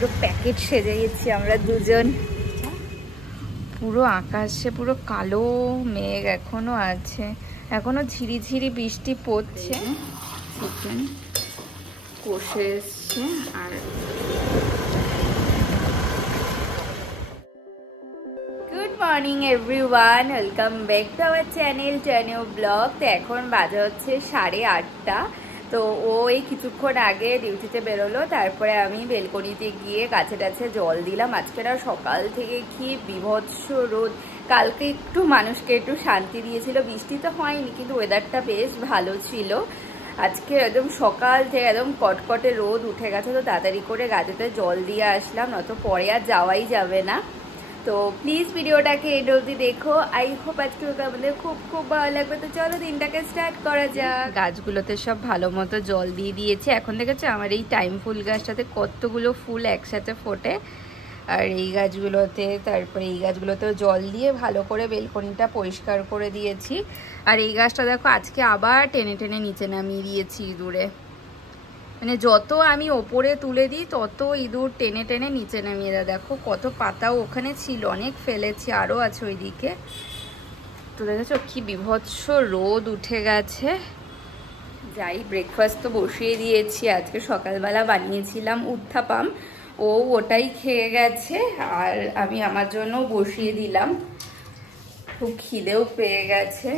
পুরো প্যাকেট সেজেছি আমরা দুজন। পুরো আকাশে পুরো কালো মেঘ এখনো আছে, এখনো ঝিরিঝিরি বৃষ্টি পড়ছে। চিকেন কষে এসছে। আর good morning everyone, welcome back to our channel টার্নিও ব্লগ। তো এখন বাজে হচ্ছে 8:30। তো ও এই কিছুক্ষণ আগে ডিউটিতে বেরোলো, তারপরে আমি বেলকনিতে গিয়ে গাছে টাছে জল দিলাম। আজকে সকাল থেকে কি বিভৎস রোদ। কালকে একটু মানুষকে একটু শান্তি দিয়েছিল, বৃষ্টি তো হয়নি কিন্তু ওয়েদারটা বেশ ভালো ছিল। আজকে একদম সকাল থেকে একদম কটকটে রোদ উঠে গেছে, তো তাড়াতাড়ি করে গাছেতে জল দিয়ে আসলাম, নয়তো পরে আর যাওয়াই যাবে না। তো প্লিজ ভিডিওটাকে এড অবধি দেখো। আই হোপ আজকে আমাদের খুব খুব ভালো লাগবে। তো চলো দিনটাকে স্টার্ট করা যাক। গাছগুলোতে সব ভালো মতো জল দিয়ে দিয়েছি। এখন দেখেছো আমার এই টাইম ফুল গাছটাতে কতগুলো ফুল একসাথে ফোটে। আর এই গাছগুলোতে, তারপরে এই গাছগুলোতেও জল দিয়ে ভালো করে বেলকনিটা পরিষ্কার করে দিয়েছি। আর এই গাছটা দেখো আজকে আবার টেনে টেনে নিচে নামিয়ে দিয়েছি ইঁদুরে। মানে যত আমি ওপরে তুলে দিই তত ইঁদুর টেনে টেনে নিচে নামিয়ে দেয়। দেখো কত পাতাও ওখানে ছিল, অনেক ফেলেছি, আরও আছে ওইদিকে। তো দেখেছো কি বিভৎস রোদ উঠে গেছে। যাই, ব্রেকফাস্ট তো বসিয়ে দিয়েছি। আজকে সকালবেলা বানিয়েছিলাম উত্থাপাম, ও ওটাই খেয়ে গেছে। আর আমি আমার জন্য বসিয়ে দিলাম, খুব খিদেও পেয়ে গেছে।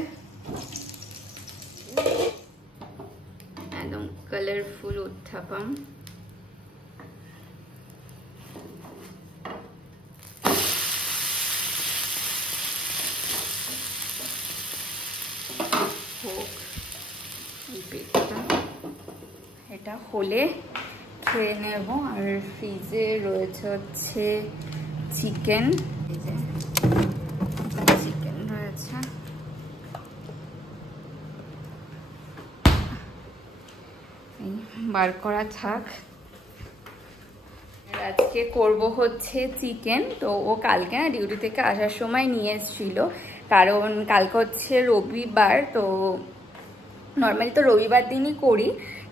একদম কালারফুল উত্থাপাম। এটা হলে খেয়ে নেব। আর ফ্রিজে রয়েছে হচ্ছে চিকেন, চিকেন রয়েছে। বার করা থাক। আজকে করব হচ্ছে চিকেন। তো ও কালকে না ডিউটি থেকে আসার সময় নিয়ে এসেছিল, কারণ কালকে হচ্ছে রবিবার। তো নর্মালি তো রবিবার দিনই করি,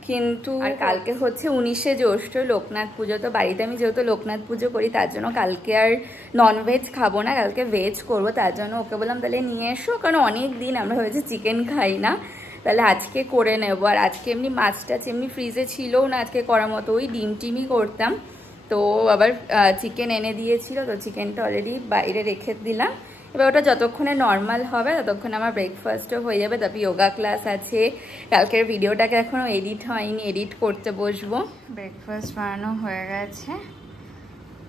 কিন্তু আর কালকে হচ্ছে 19শে জ্যৈষ্ঠ লোকনাথ পুজো। তো বাড়িতে আমি যেহেতু লোকনাথ পুজো করি, তার জন্য কালকে আর ননভেজ খাবো না, কালকে ভেজ করবো। তার জন্য ওকে বললাম তাহলে নিয়ে এসো, কারণ অনেক দিন আমরা হয়েছে চিকেন খাই না, তাহলে আজকে করে নেবো। আর আজকে এমনি মাছটা এমনি ফ্রিজে ছিলও না আজকে করার মতো, ওই ডিম টিমই করতাম। তো আবার চিকেন এনে দিয়েছিল, তো চিকেনটা অলরেডি বাইরে রেখে দিলাম। এবার ওটা যতক্ষণে নর্মাল হবে ততক্ষণ আমার ব্রেকফাস্টও হয়ে যাবে। তারপর যোগা ক্লাস আছে, কালকের ভিডিওটাকে এখনও এডিট হয়নি, এডিট করতে বসবো। ব্রেকফাস্ট বানানো হয়ে গেছে,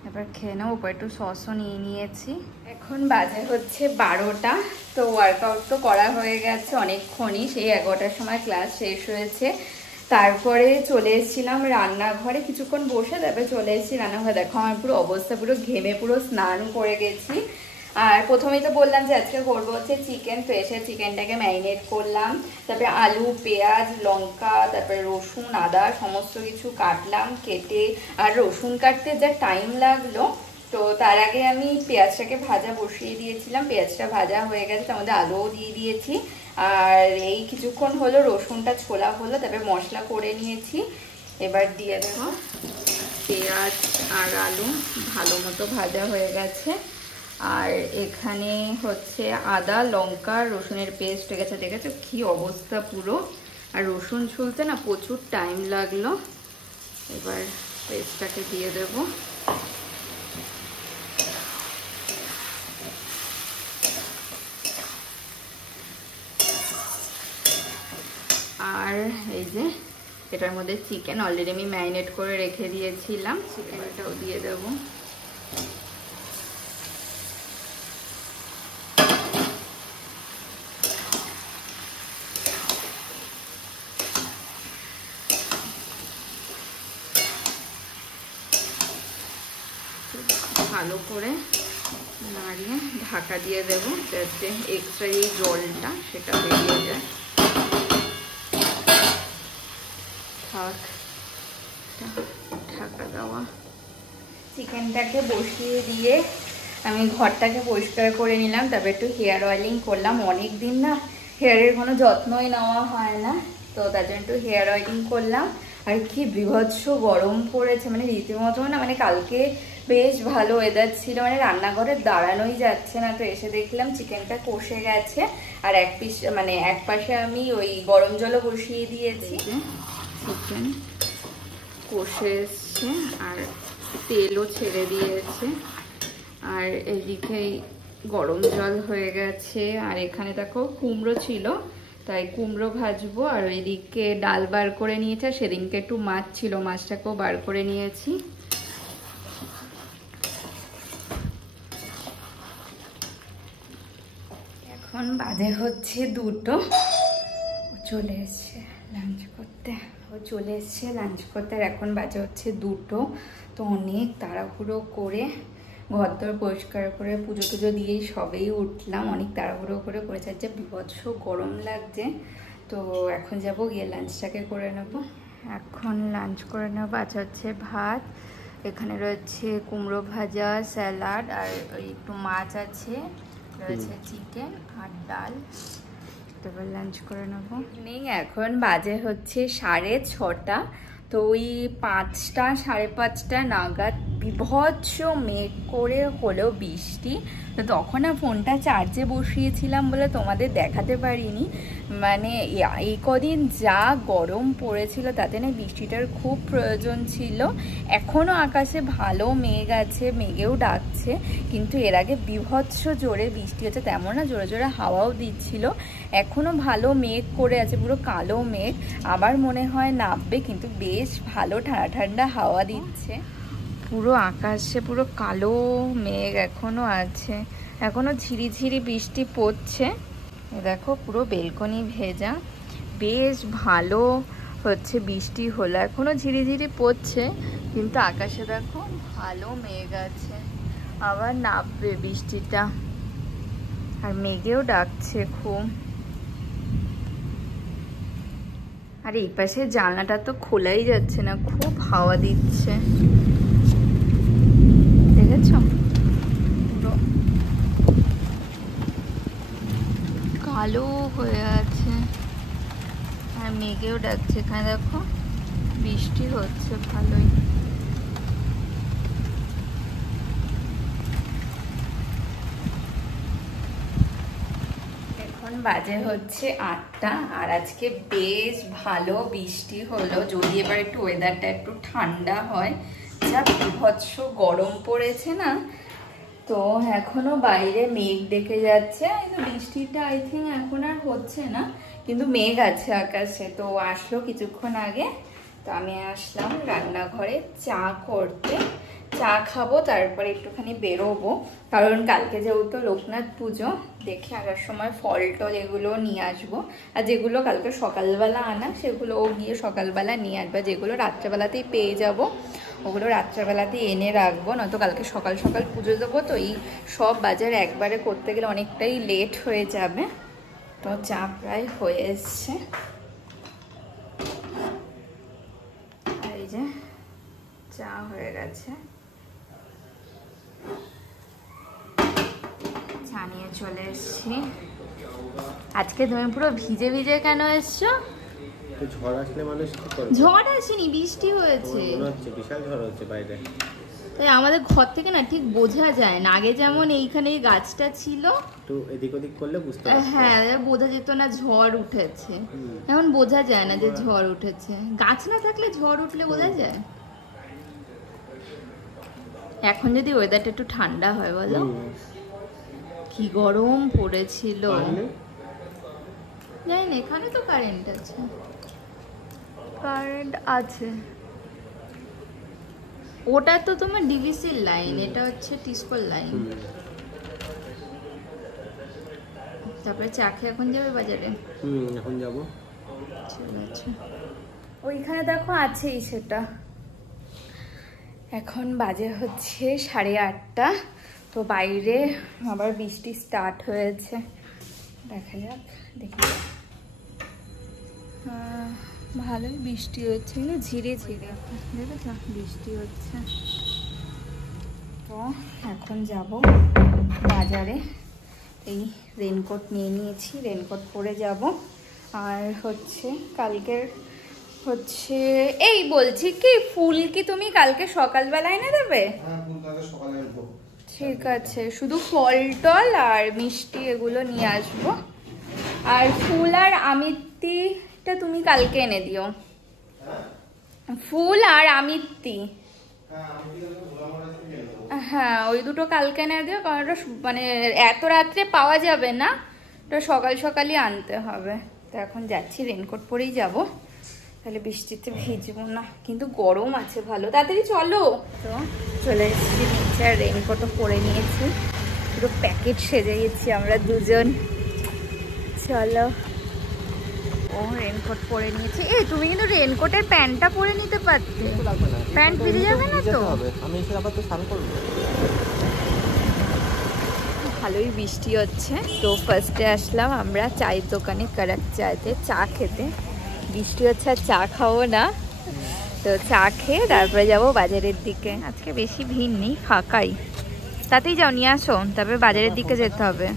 এবার খেয়ে নেবো। উপরে একটু সসও নিয়ে নিয়েছি। এখন বাজে হচ্ছে 12টা। তো ওয়ার্কআউট তো করা হয়ে গেছে অনেকক্ষণই, সেই 11টার সময় ক্লাস শেষ হয়েছে। তারপরে চলে এসেছিলাম রান্নাঘরে, কিছুক্ষণ বসে তারপরে চলে এসেছি রান্নাঘরে। দেখো আমার পুরো অবস্থা, পুরো ঘেমে পুরো স্নান করে গেছি। আর প্রথমেই তো বললাম যে আজকে করবো হচ্ছে চিকেন। তো এসে চিকেনটাকে ম্যারিনেট করলাম, তারপরে আলু, পেঁয়াজ, লঙ্কা, তারপরে রসুন, আদা সমস্ত কিছু কাটলাম। কেটে আর রসুন কাটতে যা টাইম লাগলো, তো তার আগে আমি পেঁয়াজটাকে ভাজা বসিয়ে দিয়েছিলাম। পেঁয়াজটা ভাজা হয়ে গেছে, তার মধ্যে আলুও দিয়ে দিয়েছি। আর এই কিছুক্ষণ হলো রসুনটা ছোলা হলো, তারপরে মশলা করে নিয়েছি। এবার দিয়ে দেবো পেঁয়াজ আর আলু, ভালো মতো ভাজা হয়ে গেছে। আর এখানে হচ্ছে আদা, লঙ্কা, রসুনের পেস্ট হয়ে গেছে। দেখেছো কি অবস্থা পুরো। আর রসুন ছুলতে না প্রচুর টাইম লাগলো। এবার পেস্টটাকে দিয়ে দেব। আর এই যে এটার মধ্যে চিকেন অলরেডি আমি ম্যারিনেট করে রেখে দিয়েছিলাম, চিকেনটাও দিয়ে দেবো। ভালো করে নাড়িয়ে ঢাকা দিয়ে দেবো, যাতে এক্সট্রা এই জলটা সেটা বেরিয়ে যায়। থাক ঢাকা দেওয়া। চিকেনটাকে বসিয়ে দিয়ে আমি ঘরটাকে পরিষ্কার করে নিলাম, তারপর একটু হেয়ার অয়েলিং করলাম। অনেক দিন না হেয়ারের কোনো যত্নই নেওয়া হয় না, তো তার জন্য একটু হেয়ার অয়েলিং করলাম। আর কি বিভৎস গরম পড়েছে, মানে রীতিমতো না, মানে কালকে বেশ ভালো ওয়েদার ছিল, মানে রান্নাঘরে দাঁড়ানোই যাচ্ছে না। তো এসে দেখলাম চিকেনটা কষে গেছে, আর এক পাশে আমি ওই গরম জলও বসিয়ে দিয়েছি। চিকেন কষে এসছে আর তেলও ছেড়ে দিয়েছে, আর এদিকে গরম জল হয়ে গেছে। আর এখানে দেখো কুমড়ো ছিল, তাই কুমড়ো ভাজবো। আর ওইদিকে ডাল বার করে নিয়েছে, সেদিনকে একটু মাছ ছিল, মাছটাকেও বার করে নিয়েছি। এখন বাজে হচ্ছে 2টো। চলে এসছে লাঞ্চ করতে, আর এখন বাজে হচ্ছে 2টো। তো অনেক তাড়াহুড়ো করে ঘরদোর পরিষ্কার করে পুজো টুজো দিয়েই সবেই উঠলাম, অনেক তাড়াহুড়ো করে করেছে। যে বিভৎস গরম লাগছে। তো এখন যাব গিয়ে লাঞ্চটাকে করে নেব। এখন লাঞ্চ করে নেব। আজ হচ্ছে ভাত, এখানে রয়েছে কুমড়ো ভাজা, স্যালাড, আর ওই একটু মাছ আছে, রয়েছে চিকেন আর ডাল। তারপর লাঞ্চ করে নেব। এখন বাজে হচ্ছে 6:30। তো ওই 5টা 5:30 নাগাদ বিভৎস মেঘ করে হলো বৃষ্টি। তো তখন না ফোনটা চার্জে বসিয়েছিলাম বলে তোমাদের দেখাতে পারিনি। মানে এই কদিন যা গরম পড়েছিল তাতে না বৃষ্টিটার খুব প্রয়োজন ছিল। এখনও আকাশে ভালো মেঘ আছে, মেঘেও ডাকছে, কিন্তু এর আগে বিভৎস জোরে বৃষ্টি হচ্ছে, তেমন না জোরে জোরে হাওয়াও দিচ্ছিল। এখনও ভালো মেঘ করে আছে, পুরো কালো মেঘ, আবার মনে হয় নামবে, কিন্তু বেশ ভালো ঠান্ডা ঠান্ডা হাওয়া দিচ্ছে। পুরো আকাশে পুরো কালো মেঘ এখনো আছে, এখনো ঝিরিঝিরি বৃষ্টি পড়ছে। দেখো পুরো বেলকনি ভেজা, বেশ ভালো হচ্ছে বৃষ্টি হলো, এখনো ঝিরিঝিরি পড়ছে, কিন্তু আকাশে দেখো ভালো মেঘ আছে, আবার নামবে বৃষ্টিটা, আর মেঘেও ডাকছে খুব। আর এই পাশে জানলাটা তো খোলাই যাচ্ছে না, খুব হাওয়া দিচ্ছে, দেখেছ পুরো কালো হয়ে আছে, আর মেঘেও ডাকছে। এখানে দেখো বৃষ্টি হচ্ছে ভালোই। এখন বাজে হচ্ছে 8টা, আর আজকে বেশ ভালো বৃষ্টি হলো। যদি এবার একটু ওয়েদারটা একটু ঠান্ডা হয়, যা বিভৎস গরম পড়েছে না। তো এখনো বাইরে মেঘ ডেকে যাচ্ছে, কিন্তু বৃষ্টিটা আই থিঙ্ক এখন আর হচ্ছে না, কিন্তু মেঘ আছে আকাশে। তো আসলো কিছুক্ষণ আগে, তো আমি আসলাম রান্নাঘরে চা করতে, চা খাবো, তারপরে একটুখানি বেরোবো, কারণ কালকে যেহেতু লোকনাথ পুজো, দেখে আসার সময় ফল টল এগুলো নিয়ে আসবো। আর যেগুলো কালকে সকালবেলা আনা সেগুলোও গিয়ে সকালবেলা নিয়ে আসবো, যেগুলো রাত্রেবেলাতেই পেয়ে যাব ওগুলো রাত্রেবেলাতেই এনে রাখবো, নয়তো কালকে সকাল সকাল পুজো দেবো। তো এই সব বাজার একবারে করতে গেলে অনেকটাই লেট হয়ে যাবে। তো চা প্রায় হয়ে এসছে, আর এই যে চা হয়ে গেছে, চা নিয়ে চলে এসছি। আজকে তুমি পুরো ভিজে ভিজে কেন এসছো? ঝড় আসলে মানুষ কি করবে? ঝড় আসেনি, বৃষ্টি হয়েছে, বিশাল ঝড় হচ্ছে বাইরে। তাই আমাদের ঘর থেকে না ঠিক বোঝা যায় না। আগে যেমন এইখানে এই গাছটা ছিল, একটু এদিক ওদিক করলে বুঝতে পারবে। হ্যাঁ, বোঝা যেত না ঝড় উঠেছে। এখন বোঝা যায় না যে ঝড় উঠেছে। গাছ না থাকলে ঝড় উঠলে বোঝা যায়। এখন যদি ওয়েদারটা একটু ঠান্ডা হয়, বলো কি গরম পড়েছিল। জানি না, এখানে তো কারেন্ট আছে, কারেন্ট আছে। ওটা তো তোমার ডিভিসির লাইন, এটা হচ্ছে টিস্কোর লাইন। তারপরে চা খেয়ে এখন যাবে বাজারে? এখন যাব। ঠিক আছে, ওইখানে দেখো আছেই সেটা। এখন বাজে হচ্ছে 8:30। তো বাইরে আবার বৃষ্টি স্টার্ট হয়েছে, দেখা যাক, দেখি। ভালোই বৃষ্টি হচ্ছে, কিন্তু ধীরে ধীরে, দেখেছ বৃষ্টি হচ্ছে। তো এখন যাব বাজারে, এই রেনকোট নিয়ে নিয়েছি, রেনকোট পরে যাব। আর হচ্ছে কালকের হচ্ছে এই বলছি কি ফুল কি তুমি কালকে সকালবেলা এনে দেবে? ঠিক আছে, শুধু ফল টল আর মিষ্টি এগুলো নিয়ে আসবো। আর ফুল আর আমিত্তিটা তুমি কালকে এনে দিও। ফুল আর আমিত্তি, হ্যাঁ ওই দুটো কালকে এনে দিও, কারণ ওটা মানে এত রাত্রে পাওয়া যাবে না, ওটা সকাল সকালই আনতে হবে। তো এখন যাচ্ছি, রেনকোট পরেই যাব, তাহলে বৃষ্টিতে ভিজবো না, কিন্তু গরম আছে ভালো। তাড়াতাড়ি চলো। তো চলে এসেছি নিচে, আর রেনকোটও পরে নিয়েছি, পুরো প্যাকেট সেজে গেছি আমরা দুজন। চলো, ও রেনকোট পরে নিয়েছি। এই তুমি কিন্তু রেনকোটের প্যান্টটা পরে নিতে পারতে, প্যান্ট ভিজে যাবে না তো? আমি এসে আবার তো স্নান করব। ভালোই বৃষ্টি হচ্ছে। তো ফার্স্টে আসলাম আমরা চায়ের দোকানে, কারাক চাতে চা খেতে। বৃষ্টি হচ্ছে আর চা খাবো না, তো চা খেয়ে তারপরে যাবো বাজারের দিকে। আজকে বেশি ভিড় নেই, ফাঁকাই। তাতেই যাও, নিয়ে আসো, তারপরে বাজারের দিকে যেতে হবে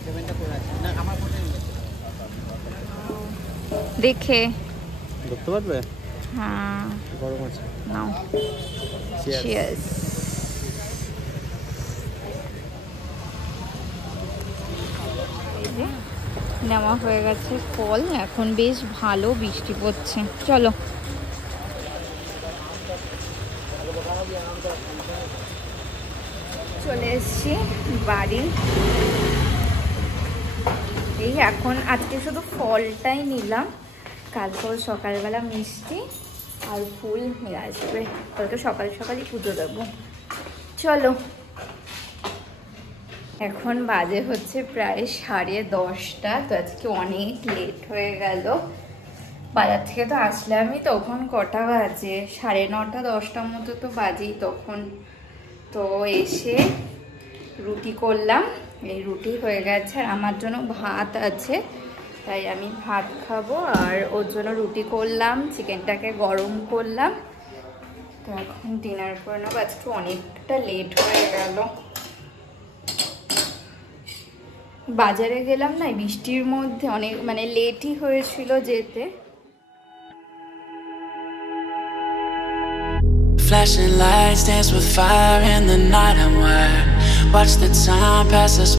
দেখে। দেখতে পারবে? হ্যাঁ গরম আছে। নাও, চিয়ার্স। নেওয়া হয়ে গেছে ফল, এখন বেশ ভালো বৃষ্টি পড়ছে। চলো, চলে এসছি বাড়ি। এই এখন আজকে শুধু ফলটাই নিলাম, কালকে সকালবেলা মিষ্টি আর ফুল নিয়ে আসবে, কালকে সকাল সকালই পুজো দেবো। চলো, এখন বাজে হচ্ছে প্রায় 10:30। তো আজকে অনেক লেট হয়ে গেল। বাজার থেকে তো আসলে আমি তখন কটা বাজে, 9:30 10টার মতো তো বাজেই তখন। তো এসে রুটি করলাম, এই রুটি হয়ে গেছে, আর আমার জন্য ভাত আছে, তাই আমি ভাত খাবো। আর ওর জন্য রুটি করলাম, চিকেনটাকে গরম করলাম। তো এখন ডিনার করে নেবো, আজকে অনেকটা লেট হয়ে গেল। বাজারে গেলাম না বৃষ্টির মধ্যে, অনেক মানে লেটই হয়েছিল যেতে। Flashing lights dance with fire in the night, and watch the time pass us